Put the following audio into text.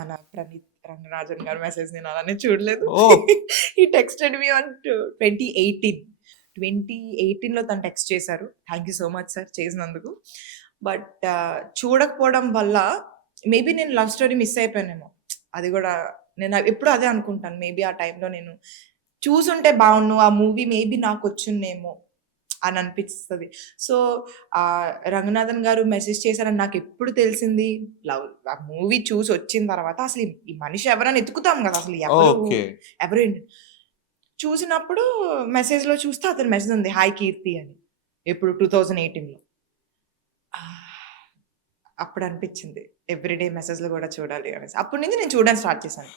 మన ప్రణీత్ రంగరాజన్ గారి మెసేజ్ నేను అలానే చూడలేదు. Oh. ఈ టెక్స్టెడ్ మీ ఆన్ 2018లో తను టెక్స్ట్ చేశారు. Thank you so much sir చేసినందుకు. బట్ చూడకపోవడం వల్ల మేబీ నేను లవ్ స్టోరీ మిస్ అయిపోయానేమో. అది కూడా నేను ఎప్పుడు అదే అనుకుంటాను. మేబీ ఆ టైంలో నేను చూసుంటే బాగుండు, ఆ మూవీ మేబీ నాకు వచ్చున్నేమో అని అనిపిస్తుంది. సో రంగనాథన్ గారు మెసేజ్ చేశారని నాకు ఎప్పుడు తెలిసింది, లవ్ ఆ మూవీ చూసి వచ్చిన తర్వాత. అసలు ఈ మనిషి ఎవరని ఎతుకుతాం కదా, అసలు Okay. ఎవరు ఏంటి చూసినప్పుడు మెసేజ్లో చూస్తే అతని మెసేజ్ ఉంది, హాయ్ కీర్తి అని. ఎప్పుడు 2018లో. అప్పుడు అనిపించింది ఎవ్రీడే మెసేజ్లు కూడా చూడాలి అనేసి. అప్పటి నుంచి నేను చూడడానికి స్టార్ట్ చేశాను.